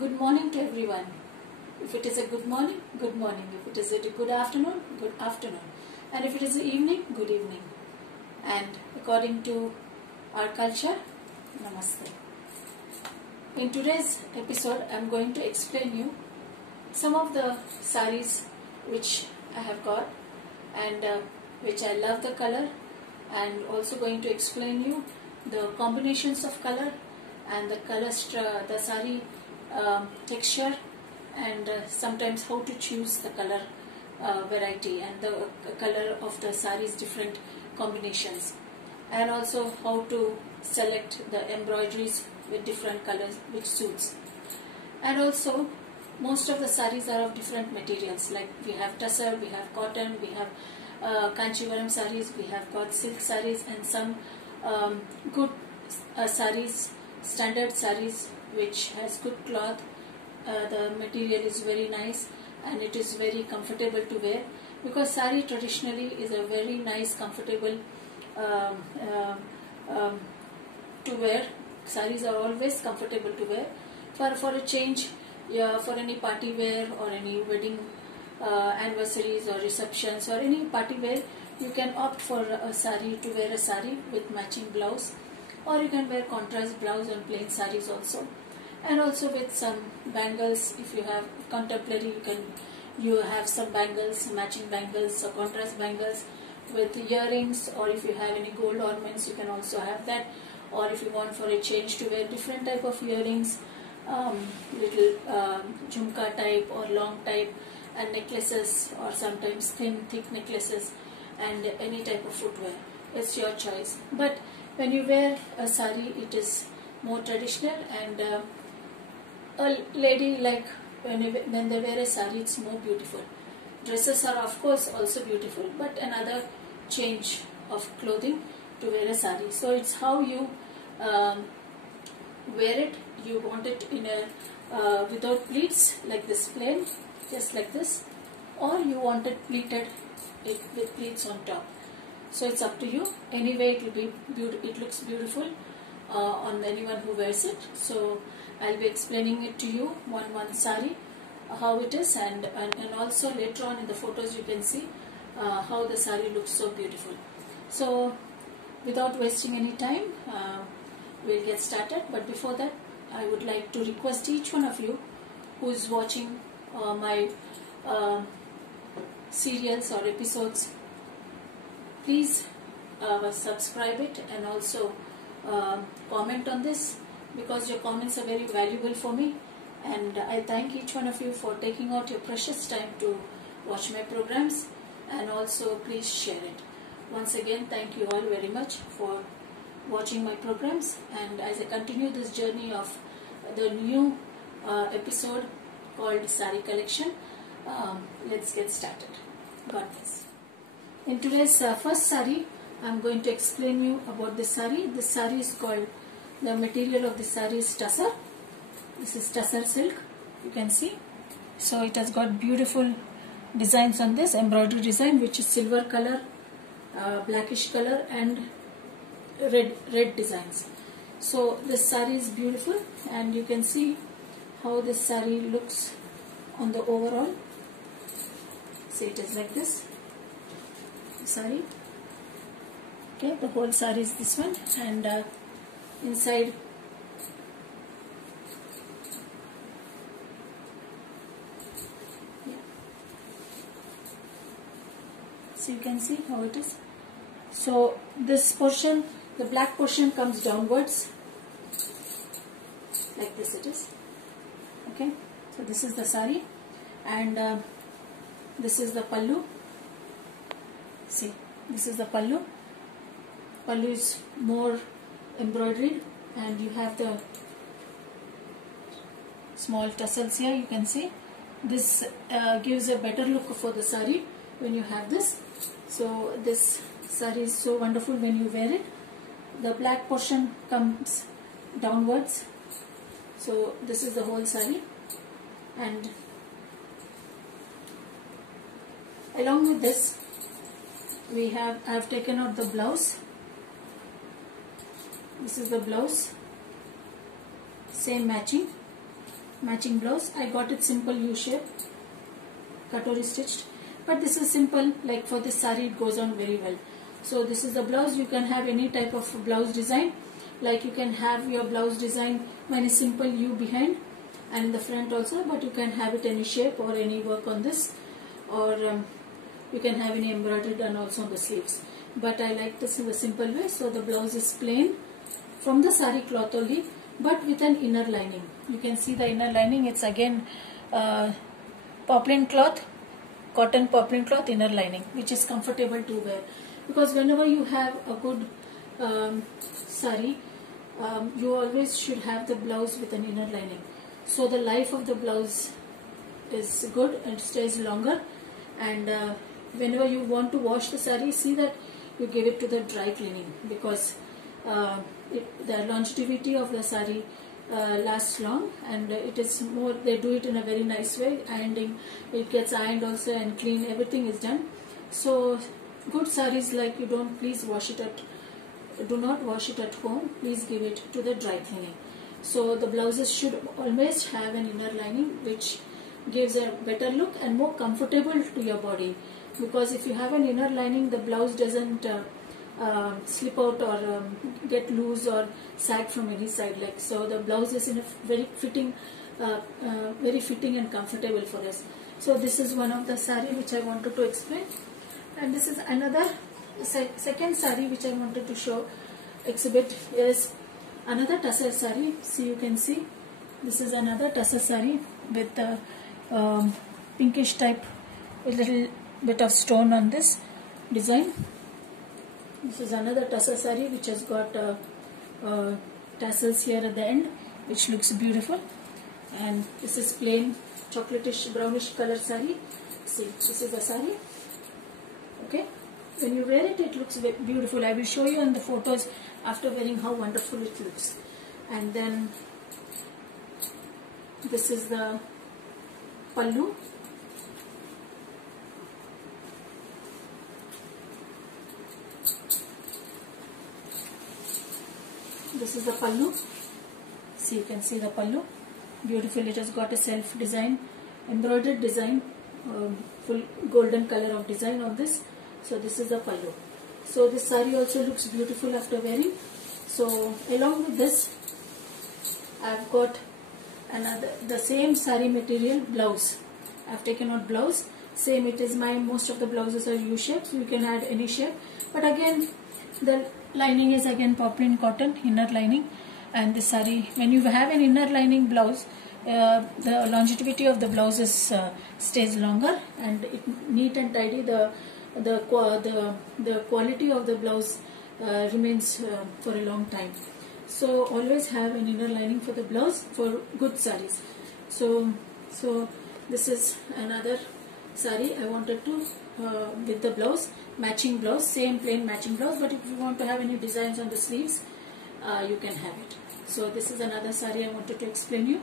Good morning to everyone. If it is a good morning, good morning. If it is a good afternoon, good afternoon. And if it is evening, good evening. And according to our culture, namaste. In today's episode, I am going to explain you some of the saris which I have got and which I love the color, and also going to explain you the combinations of color and the the sari texture, and sometimes how to choose the color variety and the color of the saris different combinations, and also how to select the embroideries with different colors which suits. And also most of the saris are of different materials, like we have tussar, we have cotton, we have Kanchivaram saris, we have got silk saris, and some good saris, standard saris which has good cloth. The material is very nice and it is very comfortable to wear, because sari traditionally is a very nice comfortable to wear. Saris are always comfortable to wear for a change, for any party wear or any wedding anniversaries or receptions or any party wear. You can opt for a sari, to wear a sari with matching blouse, or you can wear contrast blouse on plain saris also, and also with some bangles. If you have contemporary, you have some bangles, matching bangles or contrast bangles with earrings, or if you have any gold ornaments, you can also have that. Or if you want for a change to wear different type of earrings, little jhumka type or long type, and necklaces, or sometimes thin thick necklaces, and any type of footwear, it's your choice. But when you wear a sari, it is more traditional, and a lady, like when they wear a sari, it's more beautiful. Dresses are of course also beautiful, but another change of clothing to wear a sari. So it's how you wear it. You want it in a without pleats, like this, plain, just like this, or you want it pleated with pleats on top. So it's up to you. Anyway, it will be it looks beautiful on anyone who wears it. So I'll be explaining it to you one sari, how it is, and also later on in the photos you can see how the sari looks so beautiful. So without wasting any time, we'll get started. But before that, I would like to request each one of you who is watching my serials or episodes, please subscribe it, and also comment on this, because your comments are very valuable for me, and I thank each one of you for taking out your precious time to watch my programs, and also please share it. Once again, thank you all very much for watching my programs, and as I continue this journey of the new episode called Sari Collection, let's get started. God bless. In today's first sari, I am going to explain you about this sari. This sari is called, the material of this sari is tussar. This is tussar silk, you can see. So it has got beautiful designs on this, embroidery design, which is silver color, blackish color, and red designs. So this sari is beautiful, and you can see how this sari looks on the overall. See, it is like this sari. Okay, the whole sari is this one, and inside so you can see how it is. So this portion, the black portion, comes downwards like this. It is okay. So this is the sari, and this is the pallu. See, this is the pallu. Pallu is more embroidered, and you have the small tassels here. You can see this gives a better look for the sari when you have this. So this sari is so wonderful when you wear it. The black portion comes downwards. So this is the whole sari, and along with this I have taken out the blouse. This is the blouse, same matching, matching blouse. I got it simple U shape, katori stitched, but this is simple. Like for this sari it goes on very well. So this is the blouse. You can have any type of blouse design, like you can have your blouse design when it's simple U behind and in the front also, but you can have it any shape or any work on this, or you can have any embroidery done also on the sleeves. But I like this in the simple way. So the blouse is plain from the sari cloth only, but with an inner lining. You can see the inner lining. It's again poplin cloth, cotton poplin cloth inner lining, which is comfortable to wear, because whenever you have a good sari, you always should have the blouse with an inner lining. So the life of the blouse is good and stays longer. And whenever you want to wash the sari, see that you give it to the dry cleaning, because the longevity of the sari lasts long, and it is more, they do it in a very nice way. Ironing, it gets ironed also and clean, everything is done. So good saris, like, you don't, please wash it do not wash it at home, please give it to the dry cleaning. So the blouses should always have an inner lining, which gives a better look and more comfortable to your body, because if you have an inner lining, the blouse doesn't slip out or get loose or sag from any side. Like, so the blouse is in a very fitting and comfortable for us. So this is one of the sari which I wanted to explain, and this is another second sari which I wanted to exhibit is another tussar sari. See, you can see this is another tussar sari with pinkish type with little bit of stone on this design. This is another tussar sari which has got tassels here at the end, which looks beautiful. And this is plain chocolatish brownish color sari. See, this is the sari. Okay, when you wear it, it looks beautiful. I will show you in the photos after wearing how wonderful it looks. And then this is the pallu. This is the pallu. See, you can see the pallu. Beautiful. It has got a self design, embroidered design, full golden color of design of this. So this is the pallu. So this sari also looks beautiful after wearing. So along with this, I have got the same sari material blouse. I have taken out blouse. Same, it is most of the blouses are U shapes. You can add any shape. But again, the lining is again poplin cotton inner lining. And the sari, when you have an inner lining blouse, the longevity of the blouse stays longer, and it neat and tidy. The quality of the blouse remains for a long time. So always have an inner lining for the blouse for good saris. So this is another sari I wanted to with the blouse, matching blouse, same plain matching blouse. But if you want to have any designs on the sleeves, you can have it. So this is another sari I wanted to explain you.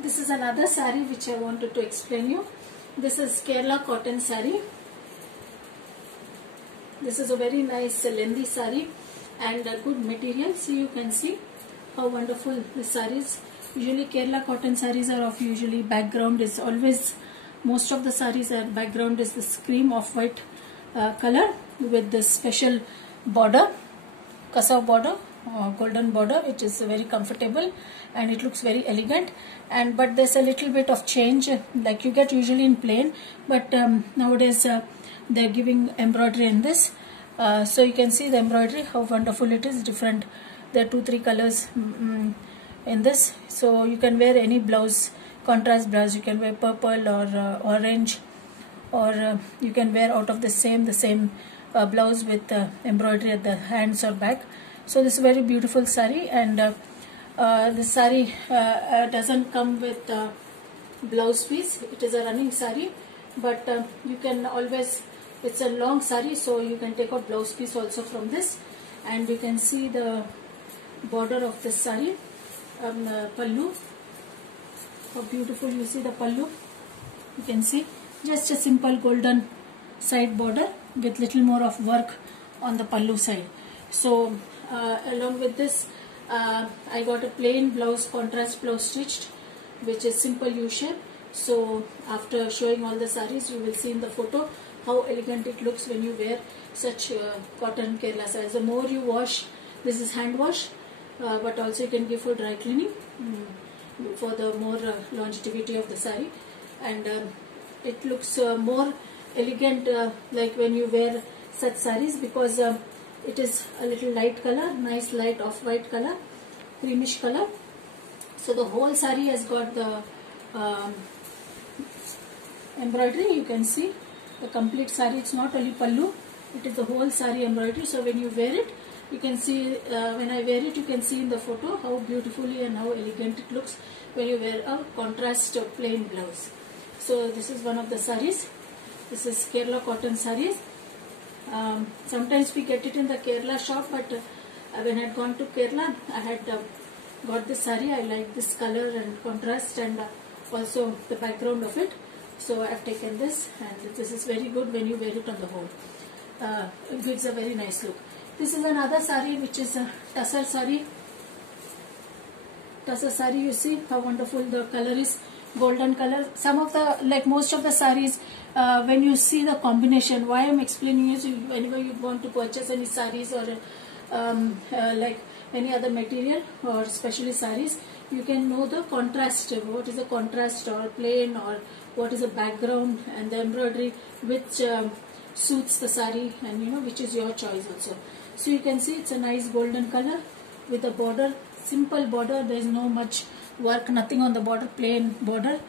This is another sari which I wanted to explain you. This is Kerala cotton sari. This is a very nice lengthy sari and a good material. So you can see how wonderful this sari is. Usually Kerala cotton saris are of usually background is always, most of the saris are background is this cream of white color with this special border, kasav border, golden border, which is very comfortable and it looks very elegant. And but there's a little bit of change, like you get usually in plain, but nowadays they're giving embroidery in this. So you can see the embroidery, how wonderful it is, different. There are 2-3 colors in this. So you can wear any blouse, contrast blouse. You can wear purple or orange, or you can wear out of the same blouse with embroidery at the hands or back. So this is a very beautiful sari, and this sari doesn't come with blouse piece. It is a running sari, but you can always, it's a long sari, so you can take out blouse piece also from this. And you can see the border of this sari, pallu, how beautiful you see the pallu. You can see just a simple golden side border with little more of work on the pallu side. So along with this, I got a plain blouse, contrast blouse stitched, which is simple U shape. So after showing all the sarees, you will see in the photo how elegant it looks when you wear such cotton Kerala sarees. The more you wash, this is hand wash, but also you can give for dry cleaning for the more longevity of the saree, and it looks more elegant like when you wear such sarees, because it is a little light color, nice light off-white color, creamish color. So the whole saree has got the embroidery. You can see the complete saree. It's not only pallu, it is the whole saree embroidery. So when you wear it, you can see, when I wear it, you can see in the photo how beautifully and how elegant it looks when you wear a contrast plain blouse. So this is one of the sarees. This is Kerala cotton sarees. Sometimes we get it in the Kerala shop, but when I had gone to Kerala, I had got this saree. I like this color and contrast, and also the background of it. So I have taken this, and this is very good when you wear it on the whole. It gives a very nice look. This is another saree, which is a tussar saree. Tussar saree, you see how wonderful the color is, golden color. Some of the, like most of the sarees, when you see the combination, why I am explaining is, whenever you want to purchase any sarees or like any other material, or especially sarees, you can know the contrast, what is the contrast or plain, or what is the background and the embroidery which suits the saree, and which is your choice also. So you can see it's a nice golden color with a border, simple border. There is no much work, nothing on the border, plain border.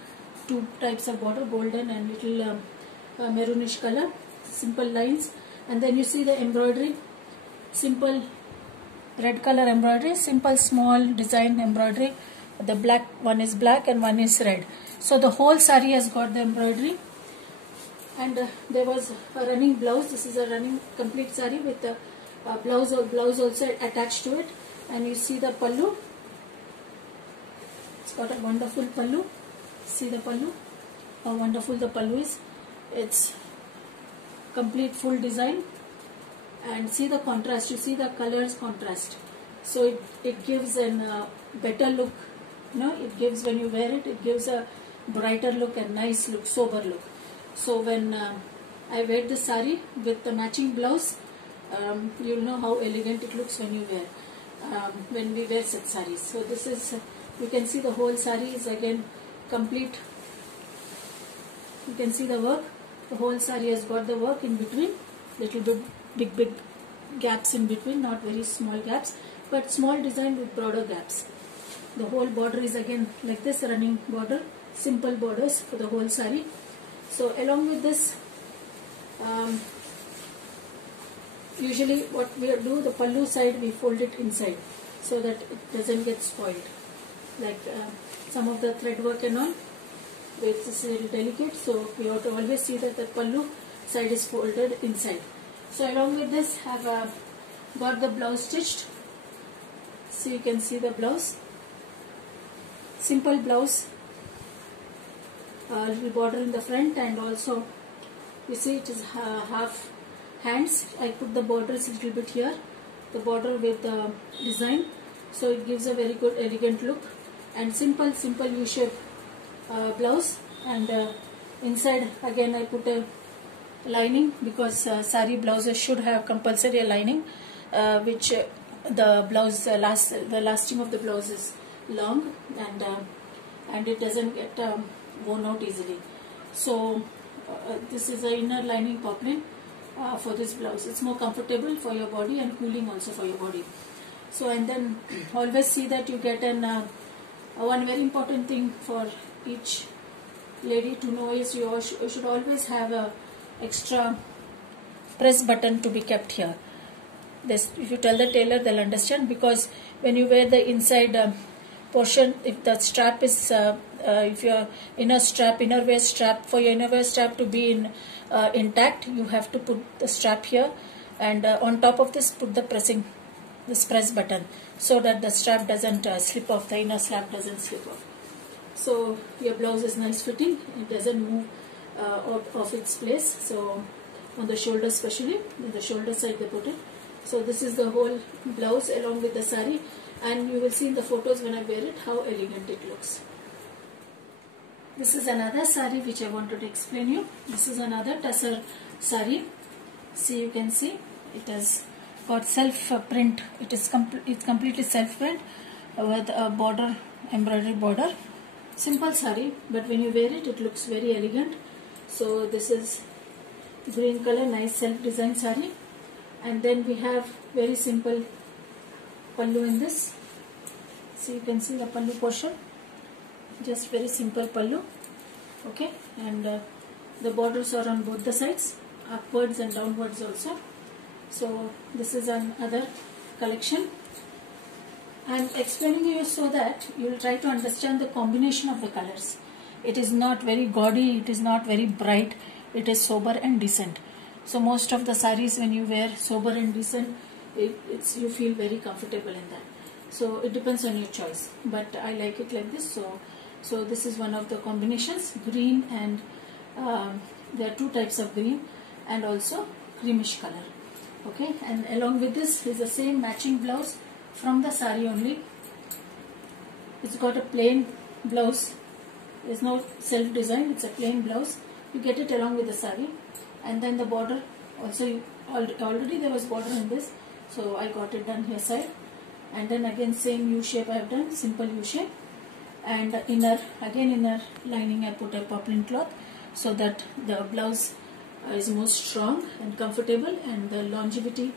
Two types of border, golden and little maroonish color, simple lines. And then you see the embroidery, simple red color embroidery, simple small design embroidery. The black one is black and one is red. So the whole saree has got the embroidery. And there was a running blouse. This is a running complete saree with the blouse also attached to it. And you see the pallu. It's got a wonderful pallu. See the pallu, how wonderful the pallu is. It's complete full design. And see the contrast, you see the colors contrast. So it gives a better look. It gives, when you wear it, it gives a brighter look and nice look, sober look. So when I wear the saree with the matching blouse, you'll know how elegant it looks when you wear, when we wear such sarees. So this is, you can see the whole saree is again complete. You can see the work. The whole saree has got the work in between, little bit big gaps in between, not very small gaps, but small design with broader gaps. The whole border is again like this, running border, simple borders for the whole saree. So along with this, usually what we do, the pallu side we fold it inside so that it doesn't get spoiled. Like some of the thread work and all, this is a little delicate, so we have to always see that the pallu side is folded inside. So along with this, I have got the blouse stitched. So you can see the blouse, simple blouse, little border in the front, and also you see it is half hands. I put the borders a little bit here, the border with the design, so it gives a very good elegant look. And simple U-shape blouse, and inside again I put a lining, because saree blouses should have compulsory a lining, which the blouse the lasting of the blouse is long, and it doesn't get worn out easily. So this is a inner lining poplin for this blouse. It's more comfortable for your body and cooling also for your body. So, and then always see that you get one very important thing for each lady to know is you should always have a extra press button to be kept here. This, if you tell the tailor, they'll understand, because when you wear the inside portion, if the strap is if your innerwear strap, for your innerwear strap to be intact, you have to put the strap here, and on top of this put the press button, so that the strap doesn't slip off, the inner strap doesn't slip off. So your blouse is nice fitting, it doesn't move out of its place. So on the shoulder, especially on the shoulder side they put it, So this is the whole blouse along with the sari, and you will see in the photos when I wear it how elegant it looks. This is another sari which I wanted to explain you. This is another tussar sari. See, you can see it has got self print. It's completely self print with a border, embroidery border. Simple sari, but when you wear it, it looks very elegant. So this is green color, nice self design sari, and then we have very simple pallu in this. So you can see the pallu portion, just very simple pallu. Okay, and the borders are on both the sides, upwards and downwards also. So this is another collection. I am explaining you so that you will try to understand the combination of the colors. It is not very gaudy, it is not very bright, it is sober and decent. So most of the saris, when you wear sober and decent, you feel very comfortable in that. So it depends on your choice, but I like it like this. So this is one of the combinations, green and there are two types of green and also creamish color. Okay, and along with this is the same matching blouse from the sari only. It's got a plain blouse. There's no self design. It's a plain blouse. You get it along with the sari, and then the border also. Already there was border in this, so I got it done here side, and then again same U shape I have done, simple U shape, and inner lining I put a poplin cloth so that the blouse is more strong and comfortable, and the longevity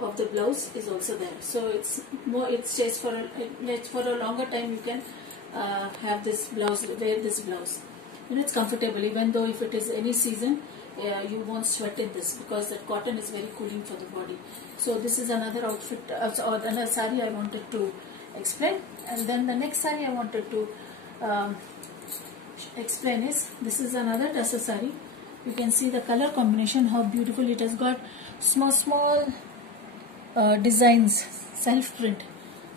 of the blouse is also there. So it stays for a longer time. You can have this blouse, wear this blouse. It's comfortable, even though if it is any season, you won't sweat in this because that cotton is very cooling for the body. So this is another outfit or another sari I wanted to explain. And then the next sari I wanted to explain is, this is another tussar sari. You can see the color combination, how beautiful it has got. Small designs, self print.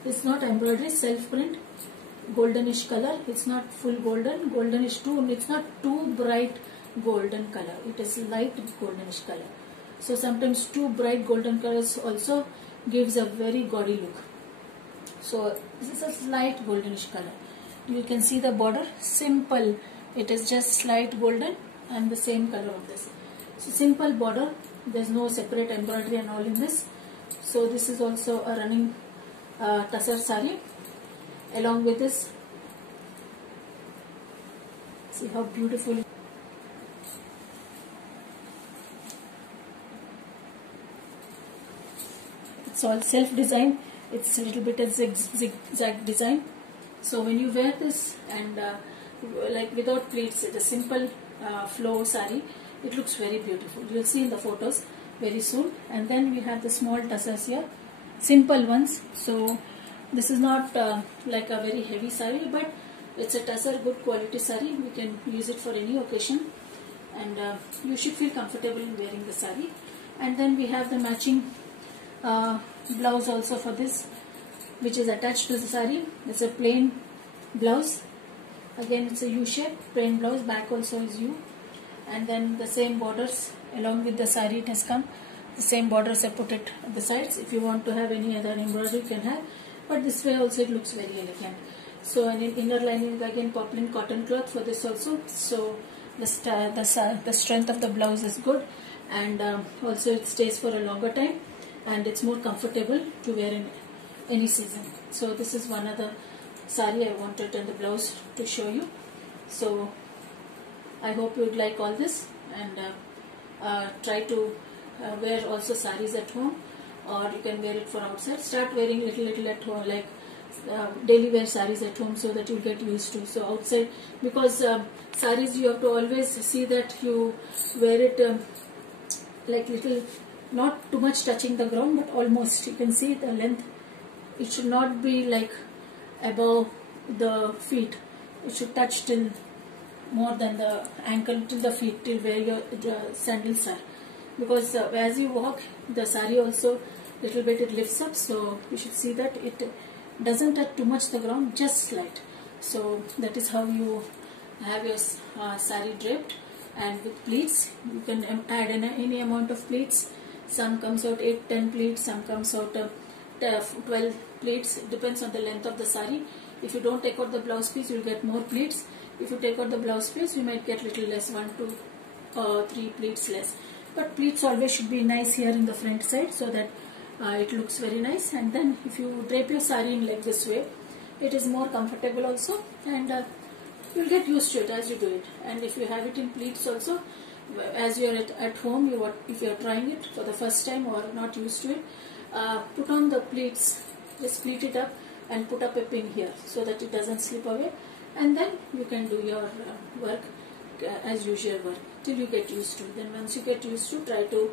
It's not embroidery, self print, goldenish color. It's not full goldenish too. It's not too bright golden color. It is light goldenish color. So sometimes too bright golden colors also gives a very gaudy look. So this is a slight goldenish color. You can see the border, simple. It is just slight golden and the same color of this. So simple border. There's no separate embroidery and all in this. So this is also a running tussar sari. Along with this, see how beautiful. It's all self-designed. It's a little bit of zigzag design. So when you wear this and like without pleats, it's a simple flow sari. It looks very beautiful. You'll see in the photos very soon. And then we have the small tussars here, simple ones. So this is not like a very heavy sari, but it's a tussar, good quality sari. We can use it for any occasion, and you should feel comfortable in wearing the sari. And then we have the matching blouse also for this, which is attached to the sari. It's a plain blouse. Again, it's a U shape, plain blouse. Back also is U, and then the same borders along with the sari. It has come. The same borders I put it at the sides. If you want to have any other embroidery, you can have. But this way also it looks very elegant. So and in inner lining again poplin cotton cloth for this also. So the strength of the blouse is good, and also it stays for a longer time, and it's more comfortable to wear in any season. So this is one other sari I wanted and the blouse to show you. So I hope you would like all this, and try to wear also saris at home, or you can wear it for outside. Start wearing little at home, like daily wear saris at home, so that you get used to. So outside, because saris you have to always see that you wear it like little, not too much touching the ground, but almost. You can see the length. It should not be like above the feet. It should touch till more than the ankle, till the feet, till where your sandals are. Because as you walk, the sari also little bit it lifts up, so you should see that it doesn't touch too much the ground, just slight. So that is how you have your sari draped. and with pleats you can add any amount of pleats. Some comes out 8-10 pleats, some comes out 12 pleats. It depends on the length of the sari. If you don't take out the blouse piece, you will get more pleats. If you take out the blouse piece, you might get little less, 1 to 3 pleats less. But pleats always should be nice here in the front side, so that it looks very nice. And then if you drape your sari in like this way, it is more comfortable also, and you will get used to it as you do it. And if you have it in pleats also, as you are at home, if you are trying it for the first time or not used to it, put on the pleats, just pleat it up and put up a pin here so that it doesn't slip away, and then you can do your work as usual work till you get used to it. Then once you get used to, try to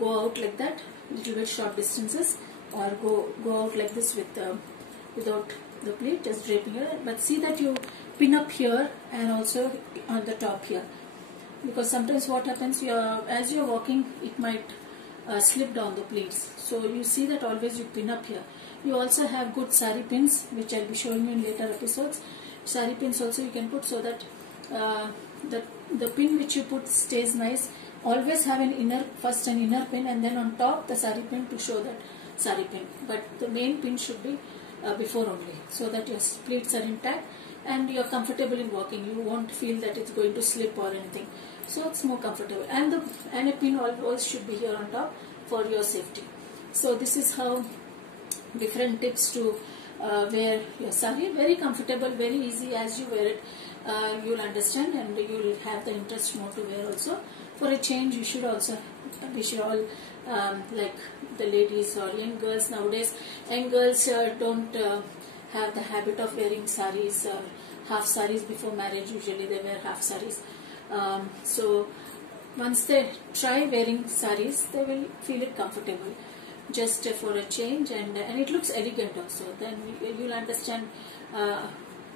go out like that, little bit short distances, or go out like this without the pleat, just draping it. But see that you pin up here and also on the top here, because sometimes what happens, as you're walking, it might slip down the pleats. So you see that always you pin up here. You also have good sari pins, which I'll be showing you in later episodes. Sari pins also you can put, so that the pin which you put stays nice. Always have first an inner pin, and then on top the sari pin to show that sari pin. But the main pin should be before only, so that your pleats are intact and you are comfortable in walking. You won't feel that it's going to slip or anything. So it's more comfortable. And a pin always should be here on top for your safety. So this is how different tips to wear your sari. Very comfortable, very easy. As you wear it, you'll understand, and you'll have the interest more to wear also. For a change, we should all like the ladies or young girls nowadays. Young girls don't have the habit of wearing saris, half saris before marriage. Usually they wear half saris. So once they try wearing saris, they will feel it comfortable, just for a change, and it looks elegant also. Then you'll understand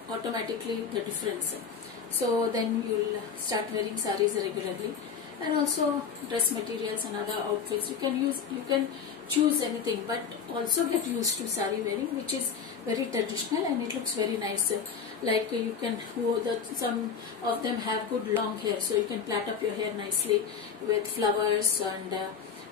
automatically the difference. So then you'll start wearing saris regularly. And also dress materials and other outfits, you can choose anything, but also get used to sari wearing, which is very traditional and it looks very nice. Like you can, some of them have good long hair, so you can plait up your hair nicely with flowers, and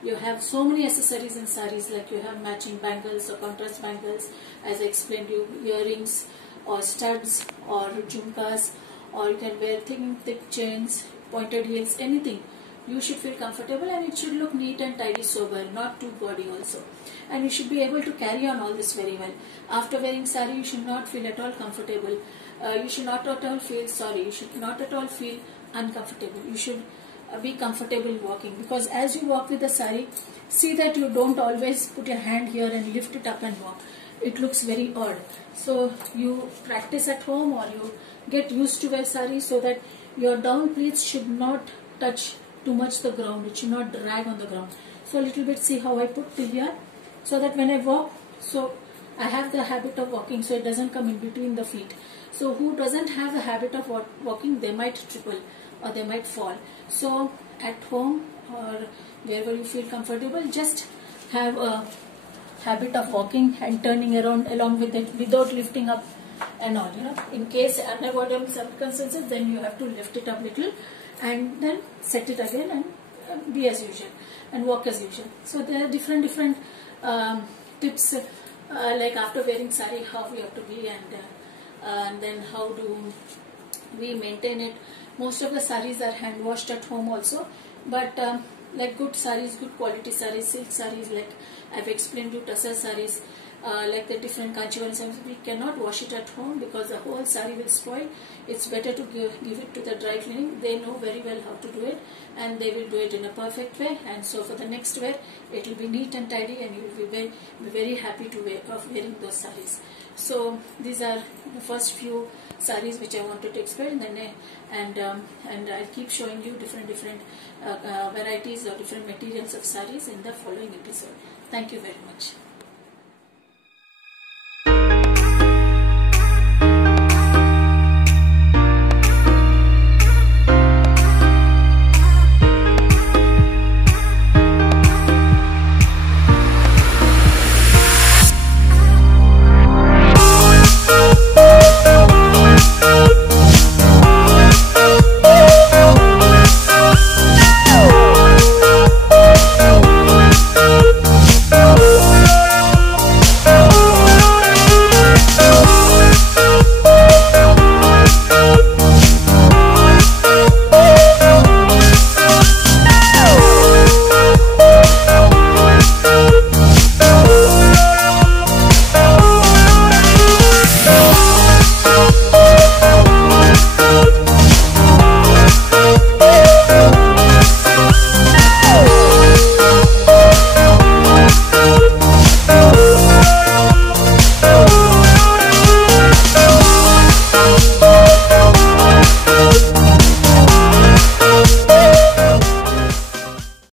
you have so many accessories in saris, like you have matching bangles or contrast bangles, as I explained you, earrings or studs or jhumkas, or you can wear thick chains, pointed heels, anything. You should feel comfortable, and it should look neat and tidy, sober, not too gaudy also. And you should be able to carry on all this very well. After wearing sari, you should not feel at all comfortable. You should not at all feel sorry. You should not at all feel uncomfortable. You should be comfortable walking, because as you walk with the sari, see that you don't always put your hand here and lift it up and walk. It looks very odd. So you practice at home, or you get used to wear sari, so that your down pleats should not touch too much the ground. It should not drag on the ground. So a little bit, see how I put till here, so that when I walk, so I have the habit of walking, so it doesn't come in between the feet. So who doesn't have the habit of walking, they might triple or they might fall. So at home or wherever you feel comfortable, just have a habit of walking and turning around along with it without lifting up and all. In case unavoidable circumstances, then you have to lift it up little and then set it again and be as usual and walk as usual. So there are different tips, like after wearing sari, how we have to be, and then how do we maintain it. Most of the saris are hand washed at home also, but like good saris, good quality saris, silk saris, like I've explained you, tussar saris, like the different Kanchivaram saris, we cannot wash it at home because the whole sari will spoil. It's better to give it to the dry cleaning. They know very well how to do it, and they will do it in a perfect way. And so for the next wear, it will be neat and tidy, and you will be very happy to wearing those saris. So these are the first few saris which I wanted to explain, and I'll keep showing you different varieties or different materials of saris in the following episode. Thank you very much.